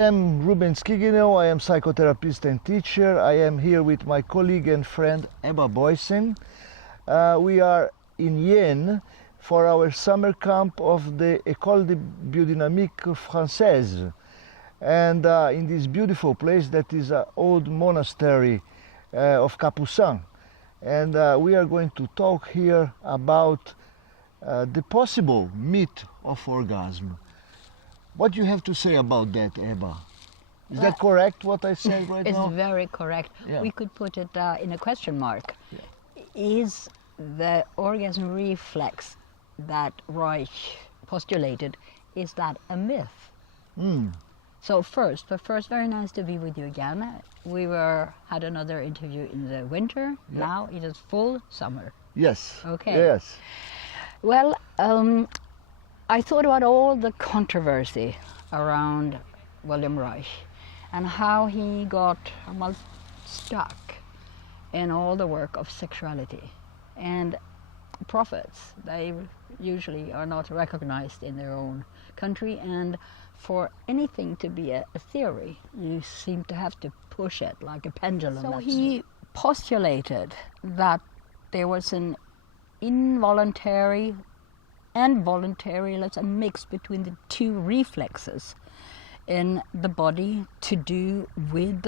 I am Rubens Kignel. I am psychotherapist and teacher. I am here with my colleague and friend Ebba Boyesen. We are in Yen for our summer camp of the École de Biodynamique Française. And in this beautiful place that is an old monastery of Capucins. And we are going to talk here about the possible myth of orgasm. What do you have to say about that, Ebba? Is that correct, what I said right now? It's very correct. Yeah. We could put it in a question mark. Yeah. Is the orgasm reflex that Reich postulated, is that a myth? So first, very nice to be with you again. We had another interview in the winter. Yeah. Now it is full summer. Yes. Okay. Yes. Well, I thought about all the controversy around William Reich and how he got almost stuck in all the work of sexuality. And prophets, they usually are not recognized in their own country, and for anything to be a theory, you seem to have to push it like a pendulum. So he postulated that there was an involuntary and voluntary, let's say, mix between the two reflexes in the body to do with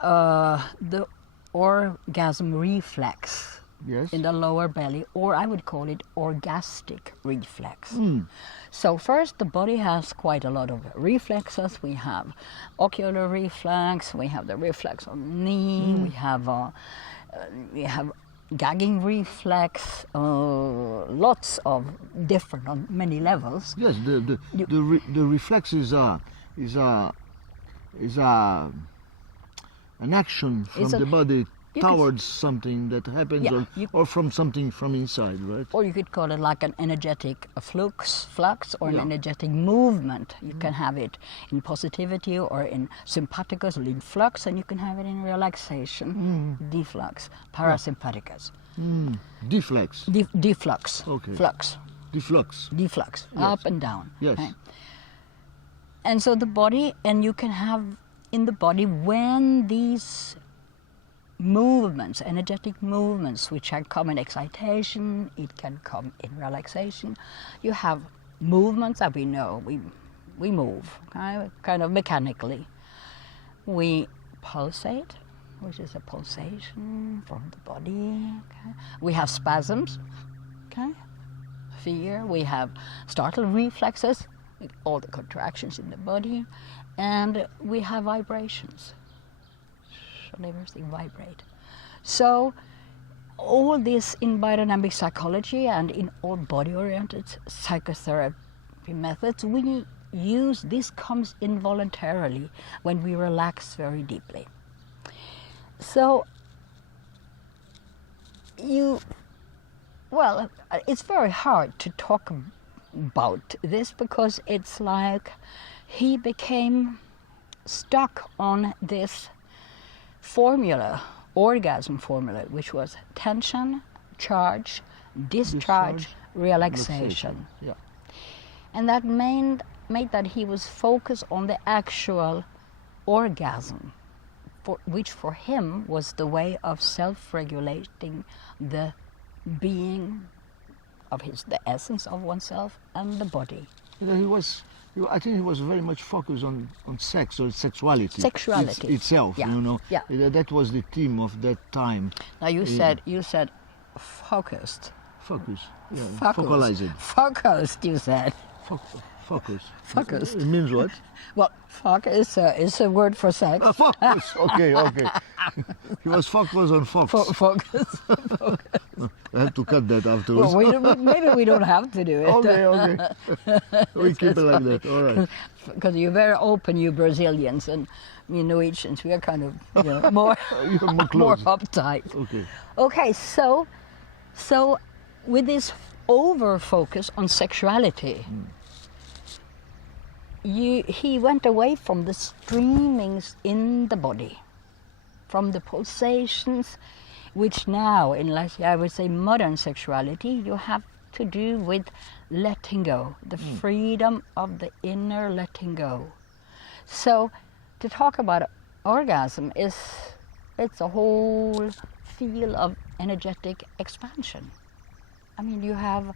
the orgasm reflex. Yes. In the lower belly, or I would call it orgastic reflex. So first, the body has quite a lot of reflexes. We have ocular reflex, we have the reflex on the knee, we have gagging reflex, lots of different on many levels. Yes, the reflex is an action from the body towards something that happens, or from something from inside, right? Or you could call it like an energetic flux, or an energetic movement. You can have it in positivity or in sympathicus, or in flux, and you can have it in relaxation, deflux, parasympathicus. Deflex. Deflux. Okay. Flux. Deflux. Deflux. Yes. Up and down. Yes. Okay. And so the body, and you can have in the body when these movements, energetic movements, which can come in excitation, it can come in relaxation. You have movements that we know, we move, okay, kind of mechanically. We pulsate, which is a pulsation from the body. Okay. We have spasms, okay, fear. We have startle reflexes, all the contractions in the body, and we have vibrations. Should everything vibrate? So all this in biodynamic psychology and in all body-oriented psychotherapy methods, we use, this comes involuntarily when we relax very deeply. So it's very hard to talk about this because it's like he became stuck on this formula, orgasm formula, which was tension, charge, discharge, relaxation. Yeah. And that made that he was focused on the actual orgasm, which for him was the way of self-regulating the being of the essence of oneself and the body. I think he was very much focused on sex or sexuality. Sexuality itself, yeah. you know. Yeah. That was the theme of that time. Now you said focused. Focus. Yeah. Focused. Focalized. Focused, you said. Focus. Focused. It means what? Well, fuck is a word for sex. Focus. Okay. He was focused on fox. Focus. I have to cut that afterwards. Well, maybe we don't have to do it. Okay. We keep it like that. All right. Because you're very open, you Brazilians, and we Norwegians, we are kind of more more uptight. Okay. Okay, so with this over focus on sexuality, he went away from the streamings in the body, from the pulsations, which now, in, I would say, modern sexuality, you have to do with letting go, the freedom of the inner letting go. So to talk about orgasm it's a whole field of energetic expansion. I mean, you have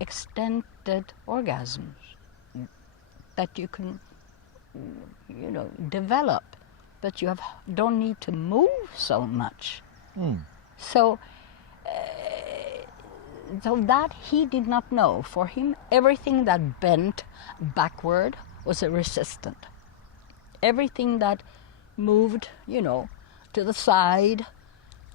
extended orgasms that you can, develop, but you don't need to move so much. So that he did not know. For him, everything that bent backward was a resistant. Everything that moved, to the side,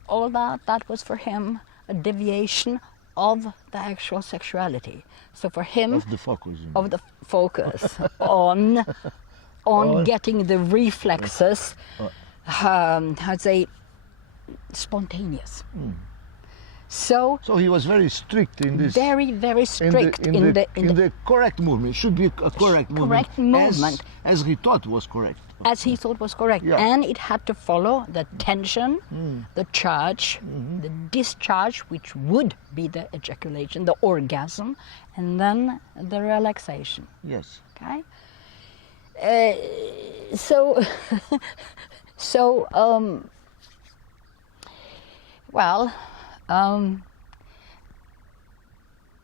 all that was for him a deviation of the actual sexuality. So for him, Of the focus. on getting the reflexes, I'd say, spontaneous. So he was very strict in this. very, very strict in the correct movement. It should be a correct movement. As he thought was correct. As he thought was correct. Yeah. And it had to follow the tension, the charge, the discharge, which would be the ejaculation, the orgasm, and then the relaxation. Yes. Okay?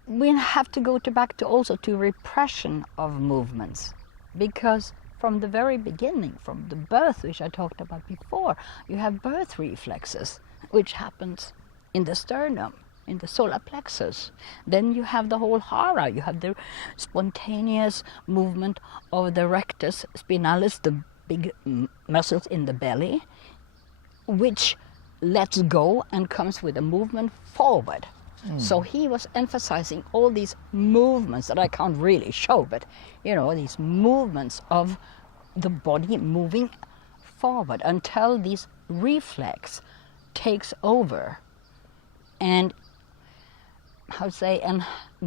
We have to go back to repression of movements, because from the very beginning, from the birth, which I talked about before, you have birth reflexes, which happens in the sternum, in the solar plexus. Then you have the whole hara, you have the spontaneous movement of the rectus spinalis, the big muscles in the belly, which lets go and comes with a movement forward. So he was emphasizing all these movements that I can't really show, but these movements of the body moving forward until this reflex takes over and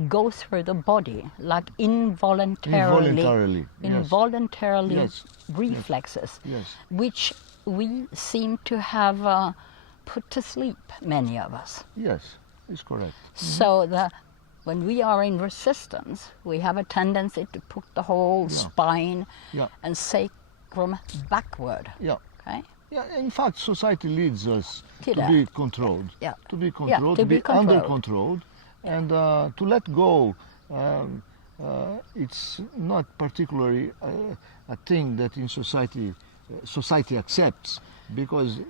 go through the body like involuntarily Yes. reflexes, Yes. which we seem to have put to sleep, many of us. Yes, it's correct. So when we are in resistance, we have a tendency to put the whole spine and sacrum backward. Yeah. Okay? Yeah, in fact, society leads us To to that. be controlled, Yeah. to be controlled, to to be be under controlled. controlled, and to let go. It's not particularly a thing that in society accepts, because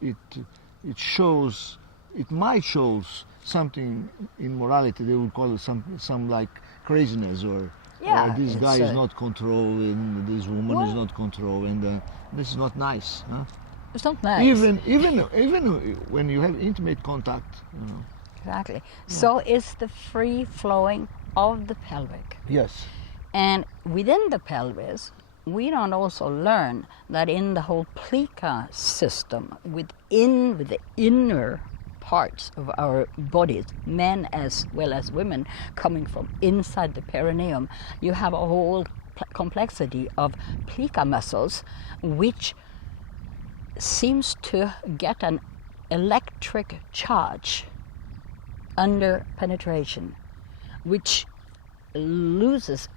it shows, it might show something in morality. They would call it some like craziness, or this guy is not controlling, this woman is not controlling. This is not nice. Huh? It's not nice. Even when you have intimate contact. Exactly. So it's the free flowing of the pelvic. Yes. And within the pelvis, we don't also learn that in the whole plica system, with the inner parts of our bodies, men as well as women, coming from inside the perineum, you have a whole complexity of plica muscles, which seems to get an electric charge under penetration, which loses,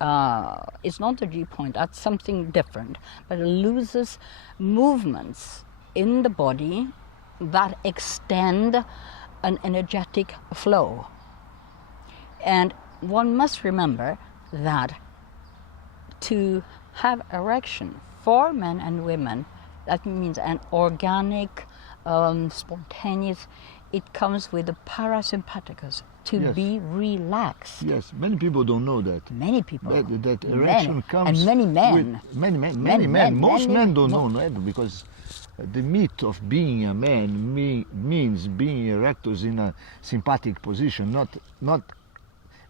it's not the G point, that's something different, but it loses movements in the body that extend an energetic flow. And one must remember that to have erection for men and women, that means an organic, spontaneous, it comes with the parasympathicus, to be relaxed. Yes, many people don't know that. Many people. That erection comes and many men. with many men. Most men don't know most. that, because the myth of being a man means being erectus in a sympathetic position,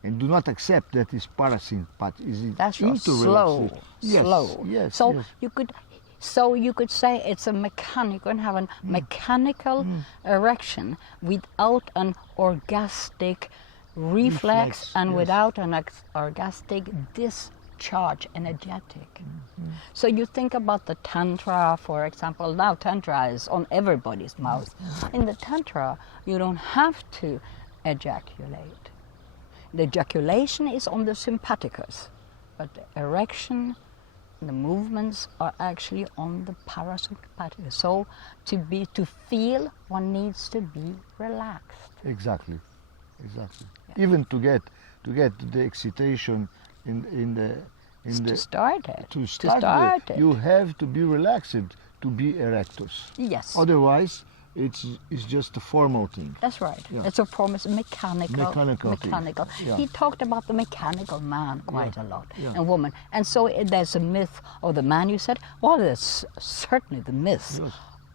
and do not accept that is parasympathetic. That's right. Slow. Yes, Slow. Yes. So yes. you could say it's a mechanical, have a mechanical erection without an orgastic reflex and yes. without an orgastic discharge, energetic. So you think about the tantra, for example. Now tantra is on everybody's mouth. In the tantra, you don't have to ejaculate. The ejaculation is on the sympathicus, but the erection the movements are actually on the parasympathetic. So to feel, one needs to be relaxed. Exactly. Yeah. Even to get the excitation To start it. To start it, you have to be relaxed to be erectus. Yes. Otherwise, it's just a formal thing. That's right. Yeah. It's a form, it's mechanical. Thing. Yeah. He talked about the mechanical man quite a lot, Yeah. and woman. And so there's a myth of the man, you said. Well, there's certainly the myth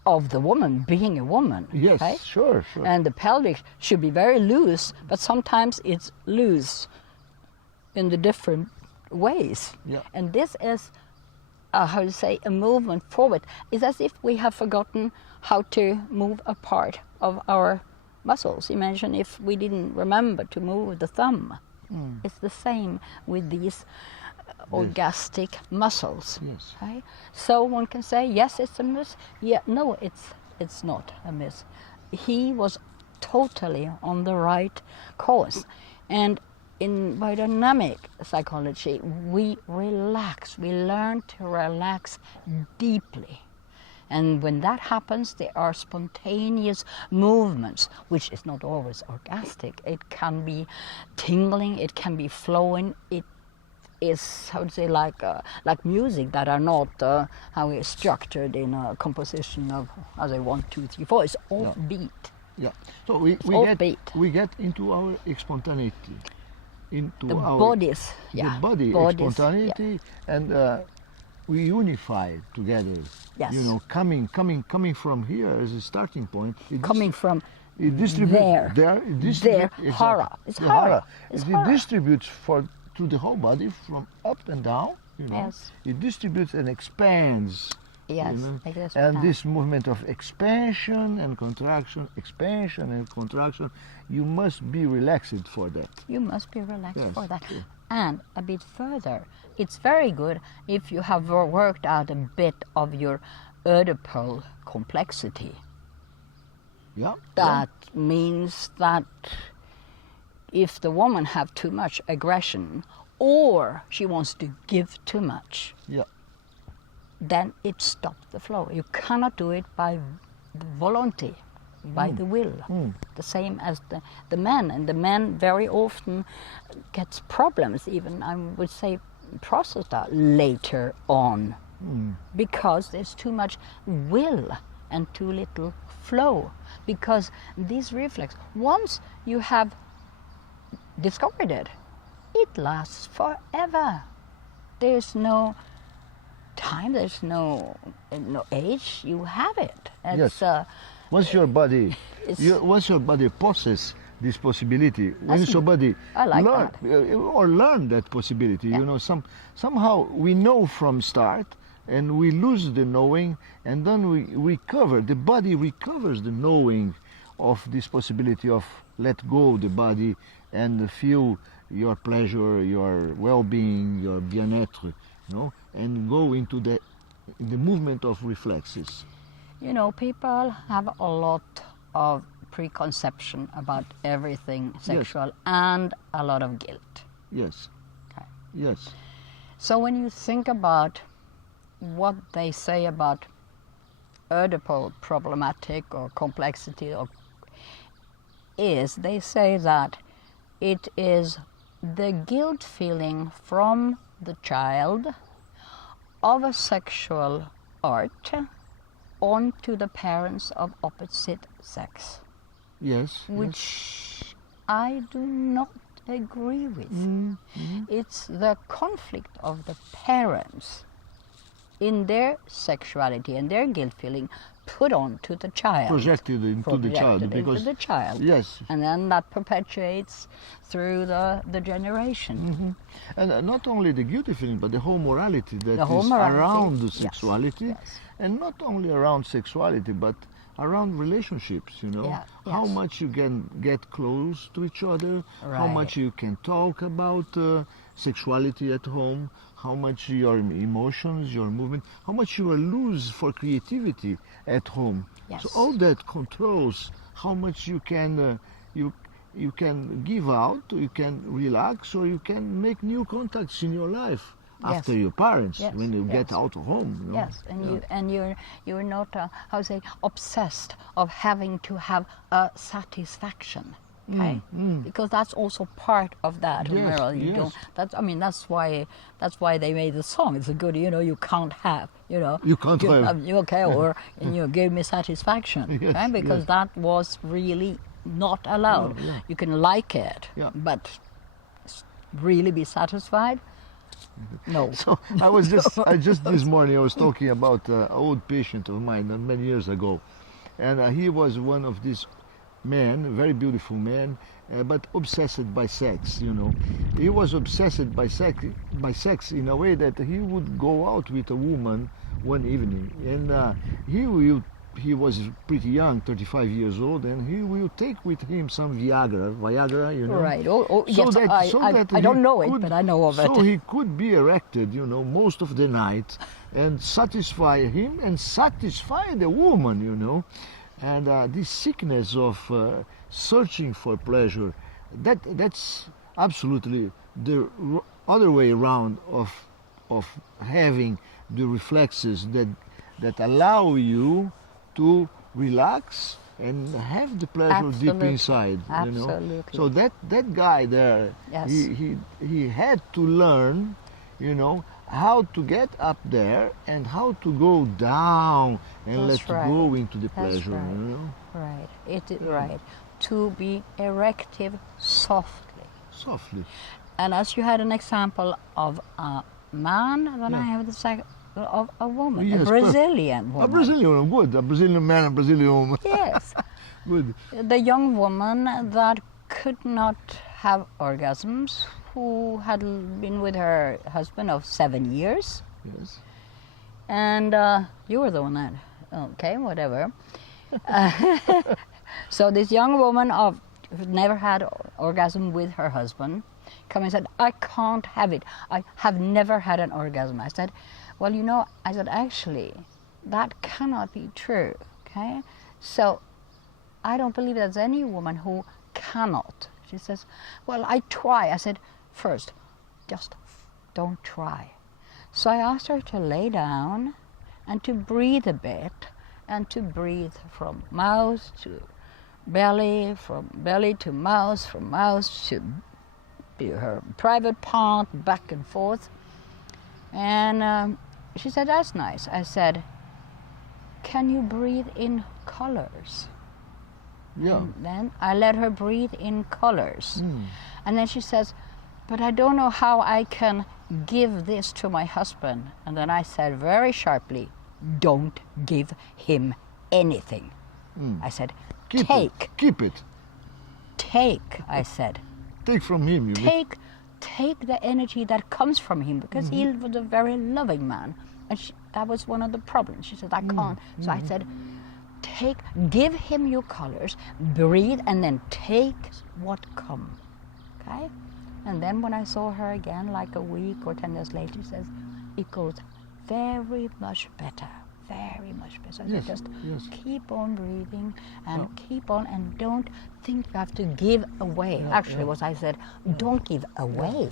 of the woman being a woman. Yes, right? sure. And the pelvic should be very loose, but sometimes it's loose in the different ways. Yeah. And this is, how to say, a movement forward. It's as if we have forgotten how to move a part of our muscles. Imagine if we didn't remember to move the thumb. It's the same with these orgastic muscles. Yes. Right? So one can say, yes, it's a myth. Yeah, no, it's not a myth. He was totally on the right course. And in biodynamic psychology, we relax. We learn to relax deeply. And when that happens, there are spontaneous movements, which is not always orgastic. It can be tingling, it can be flowing. It is, how to say, like music that are not how it's structured in a composition of, as I 1, 2, 3, 4. It's all beat. Yeah. So we get into our spontaneity. Into the our bodies, the body spontaneity, and we unify together. Yes. You know, coming from here as a starting point. Coming from it distributes there, hara. It's the hara. It distributes to the whole body from up and down. You know. Yes. It distributes and expands. Yes. You know? Like this And this movement of expansion and contraction, you must be relaxed for that. You must be relaxed for that. Yeah. And a bit further, it's very good if you have worked out a bit of your Oedipal complexity. Yeah. That means that if the woman have too much aggression or she wants to give too much, then it stops the flow. You cannot do it by volunty, by the will. The same as the men. And the men very often gets problems, even I would say prostata later on, because there's too much will and too little flow. Because this reflex, once you have discovered it, it lasts forever. There's no time, there's no age, you have it. It's, once your body possesses this possibility, once your body learn that possibility, you know, somehow we know from start and we lose the knowing, and then we recover, the body recovers the knowing of this possibility of let go the body and feel your pleasure, your well-being, your bien-être, you know, and go into the movement of reflexes. You know, people have a lot of preconception about everything sexual and a lot of guilt. Yes. Okay. Yes. So when you think about what they say about Oedipal problematic or complexity, they say that it is the guilt feeling from the child of a sexual art onto the parents of opposite sex. Yes. Which I do not agree with. It's the conflict of the parents in their sexuality and their guilt feeling put on to the child. Projected into the child. Yes. And then that perpetuates through the generation. And not only the guilty feeling, but the whole morality that is around the sexuality. Yes. And not only around sexuality, but around relationships, you know. How much you can get close to each other, how much you can talk about sexuality at home, how much your emotions, your movement, how much you will lose for creativity at home. Yes. So all that controls how much you can you can give out, you can relax, or you can make new contacts in your life after your parents Yes, when you get yes. out of home. You know? Yes, and you're not how to say obsessed of having to have a satisfaction. Okay, because that's also part of that. Yes, Meryl, you yes. don't. That's why they made the song. It's a good. You can't have. You can't have. Okay, or give me satisfaction. Yes, Okay, because yes. that was really not allowed. No, yeah. You can like it, Yeah. but really be satisfied. No. So I just this morning I was talking about an old patient of mine many years ago, and he was one of these men, very beautiful man, but obsessed by sex. He was obsessed by sex in a way that he would go out with a woman one evening, and he was pretty young, 35 years old, and he will take with him some Viagra, Right. Oh, So yes. that- I, so I, that I don't he know it, could- but I know of it. So he could be erected, most of the night, and satisfy him and satisfy the woman, And this sickness of searching for pleasure, that's absolutely the other way around of having the reflexes that allow you to relax and have the pleasure deep Absolutely. inside. Absolutely. So that guy there, Yes. he had to learn, how to get up there and how to go down and That's let right. go into the That's pleasure. right. Right. Right. To be erective softly. Softly. And as you had an example of a man, then I have of a woman, Yes, a Brazilian woman. A Brazilian woman, good. A Brazilian man, a Brazilian woman. Yes. Good. The young woman that could not have orgasms, who had been with her husband of 7 years. Yes. And you were the one that, okay, whatever. So this young woman who never had orgasm with her husband come and said, I can't have it. I have never had an orgasm. I said, well, actually, that cannot be true, okay? So I don't believe there's any woman who cannot. She says, well, I try. I said, first, just don't try. So I asked her to lay down and to breathe a bit and to breathe from mouth to belly, from belly to mouth, from mouth to her private part, back and forth. And she said, that's nice. I said, can you breathe in colors? Yeah. And then I let her breathe in colors. And then she says, but I don't know how I can give this to my husband. And then I said very sharply, don't give him anything. I said, Keep take. it. Keep it. Take, I said. Take from him, you mean? Take the energy that comes from him, because he was a very loving man. And that was one of the problems. She said, I can't. So I said, give him your colors, breathe, and then take what comes. Okay? And then when I saw her again, like a week or 10 days later, she says, it goes very much better. Very much better. So I said, just keep on breathing and keep on, and don't think you have to give away. Actually, what I said, don't give away.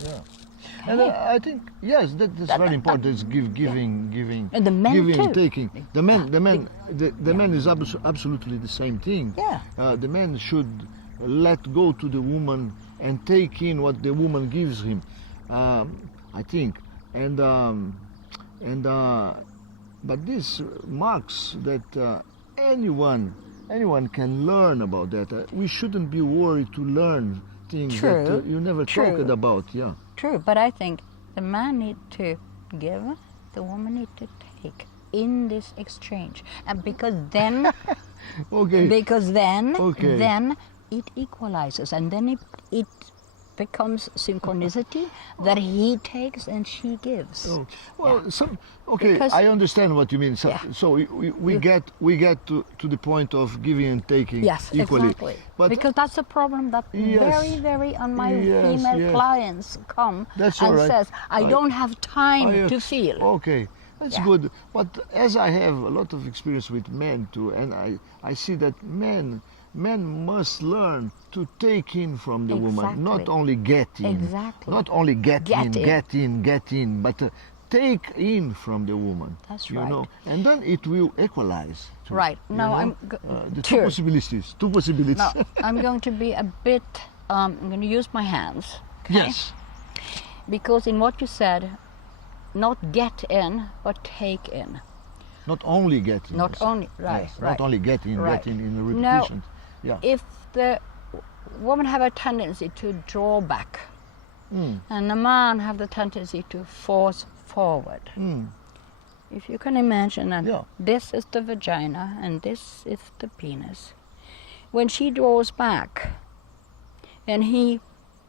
And I think, yes, that's very important. It's giving, And the men giving, too. taking. The man is absolutely the same thing. Yeah. The man should let go to the woman and take in what the woman gives him. I think, but this marks that anyone can learn about that. We shouldn't be worried to learn things that you never talked about. Yeah. True, but I think the man need to give, the woman need to take in this exchange, and because then, then it equalizes, and then it becomes synchronicity that he takes and she gives. Oh, well, because I understand what you mean. So we get to the point of giving and taking equally. Exactly. But because that's a problem that very on my female clients come and says, I don't have time to feel. Okay, that's good. But as I have a lot of experience with men too, and I see that men men must learn to take in from the woman, not Exactly. only get in. Exactly. Not only get Get in, get in, but take in from the woman. That's you right. know, and then it will equalize. Too, Right. you Now know? I'm the two Sure. possibilities. Two possibilities. Now I'm going to be a bit. I'm going to use my hands. Okay? Yes. Because in what you said, not get in, but take in. Not only get in. Not yes. only right. Yes, Right. Not only get in, Right. get in the Now, repetition. Yeah. if the woman have a tendency to draw back, and the man have the tendency to force forward. If you can imagine that Yeah. this is the vagina and this is the penis. When she draws back and he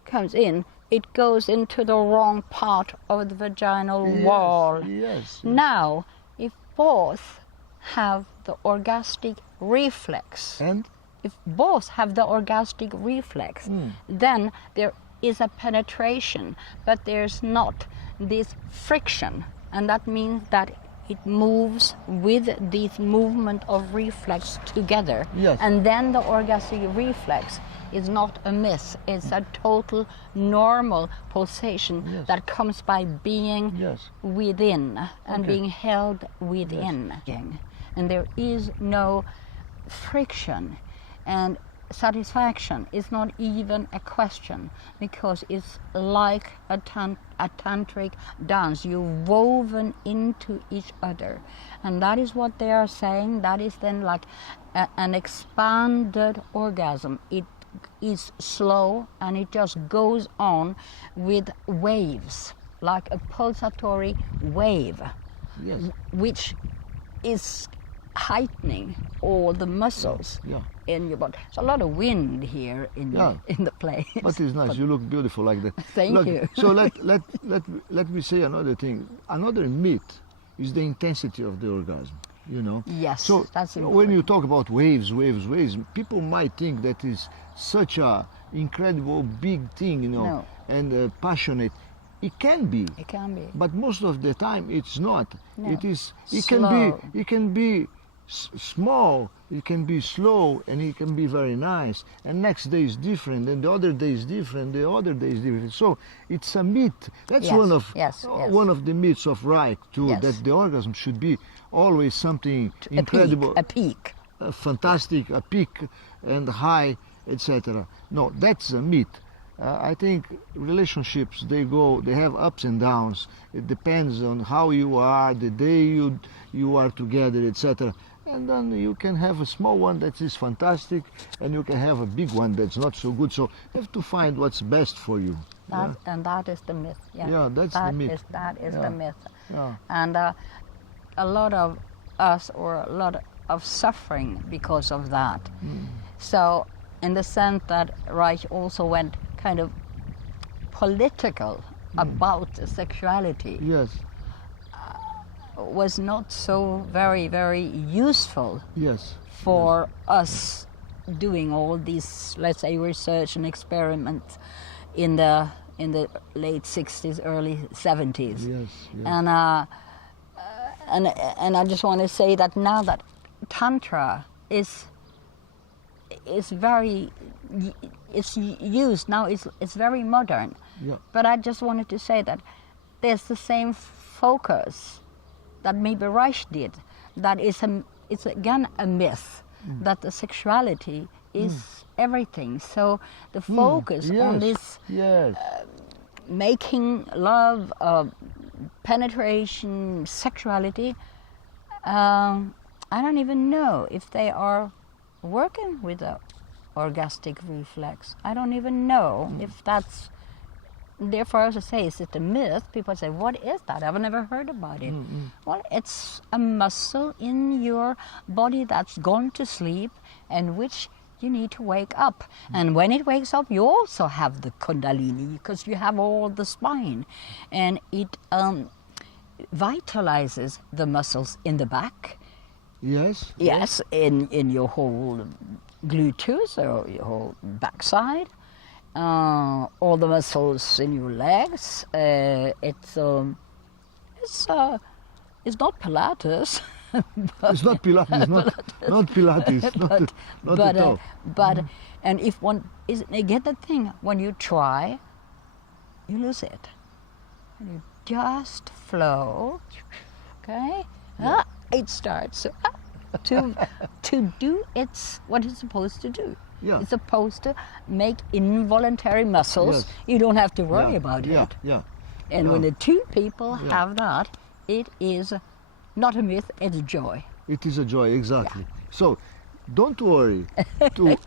comes in, it goes into the wrong part of the vaginal wall. Yes. Now, if both have the orgastic reflex, And if both have the orgastic reflex, then there is a penetration, but there's not this friction, and that means that it moves with this movement of reflex together. Yes. And then the orgastic reflex is not a myth, it's a total normal pulsation Yes. that comes by being Yes. within and Okay. being held within. And there is no friction, and satisfaction is not even a question, because it's like a tantric dance. You're woven into each other, and that is what they are saying. That is then like an expanded orgasm. It is slow and it just goes on with waves, like a pulsatory wave, yes. which is heightening all the muscles Yeah. in your body. There's a lot of wind here in the place. But it's nice. You look beautiful like that. Thank Look, you. So let me say another thing. Another myth is the intensity of the orgasm. You know. Yes, So that's when you important. talk about waves, people might think that is such a incredible big thing, you know, No. and passionate. It can be. It can be. But most of the time it's not. No. It is. It Slow. can be small. It can be slow, and it can be very nice. And next day is different, and the other day is different. The other day is different. So it's a myth. That's Yes, one of yes. one of the myths of Reich too. Yes. That the orgasm should be always something incredible, A peak. fantastic, a peak, and high, etc. No, that's a myth. I think relationships, they have ups and downs. It depends on how you are, the day you are together, etc. And then you can have a small one that is fantastic, and you can have a big one that's not so good. So you have to find what's best for you. And that is the myth. Yeah, Yeah, that's the myth. That is Yeah. the myth. Yeah. And a lot of us, or a lot of suffering because of that. So in the sense that Reich also went kind of political about sexuality, Yes, was not so very, very useful yes, for us doing all these, let's say, research and experiments in the late 60s, early 70s. yes, yes. And I just want to say that now that Tantra is very, it's used now, it's very modern. Yeah. But I just wanted to say that there's the same focus that maybe Reich did. That it's again a myth that the sexuality is everything. So the focus on this Yes. making love, penetration, sexuality, I don't even know if they are working with the orgastic reflex. I don't even know if that's. Therefore, as I say, is it a myth? People say, what is that? I've never heard about it. Well, it's a muscle in your body that's gone to sleep and which you need to wake up. And when it wakes up, you also have the kundalini, because you have all the spine. And it vitalizes the muscles in the back. Yes. Yes, in your whole gluteus or your whole backside. All the muscles in your legs. It's not Pilates, It's not Pilates, not Pilates, not at all. And if one is, get the thing, when you try, you lose it. And you just flow, okay? It starts to do what it's supposed to do. Yeah. It's supposed to make involuntary muscles. Yes. You don't have to worry about Yeah, it. yeah. And when the two people have that, it is not a myth, it's joy. It is a joy, exactly. So, don't worry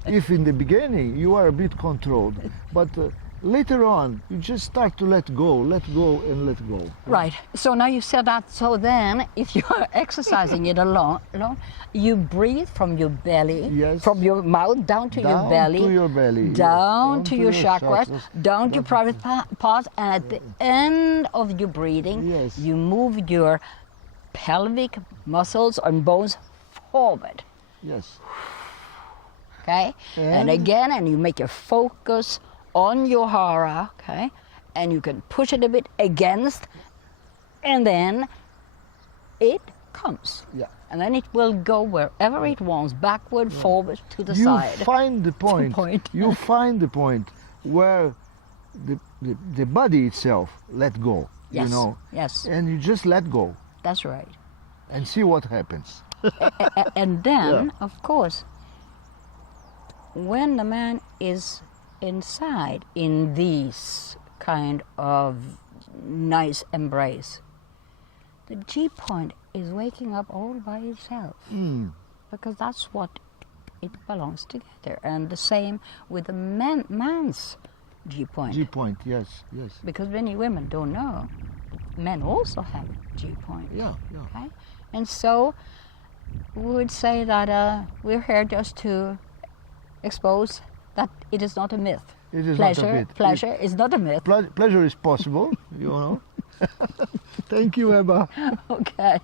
if in the beginning you are a bit controlled, but later on you just start to let go, and let go. Right. So now you said that. So then, if you are exercising it alone, you breathe from your belly, Yes. from your mouth down to your belly, to your belly, down yes. to your chakras, down to your private parts, and at the end of your breathing, Yes. you move your pelvic muscles and bones forward. Yes. Okay? And again, and you make your focus on your hara, okay? And you can push it a bit against, and then it comes. Yeah. And then it will go wherever it wants, backward, forward, to the You side. find the point. point. You find the point where the body itself let go. Yes. You know. Yes. And you just let go That's right. and see what happens. And then, of course, when the man is inside in this kind of nice embrace, the G point is waking up all by itself, because that's what it belongs together. And the same with the man's G point. G point. Yes. Yes. Because many women don't know, men also have G point. Yeah. Yeah. Okay? And so we would say that we're here just to expose that it is not a myth. It is pleasure, not a myth. Pleasure is not a myth. Pleasure is possible, you know. Thank you, Ebba. Okay.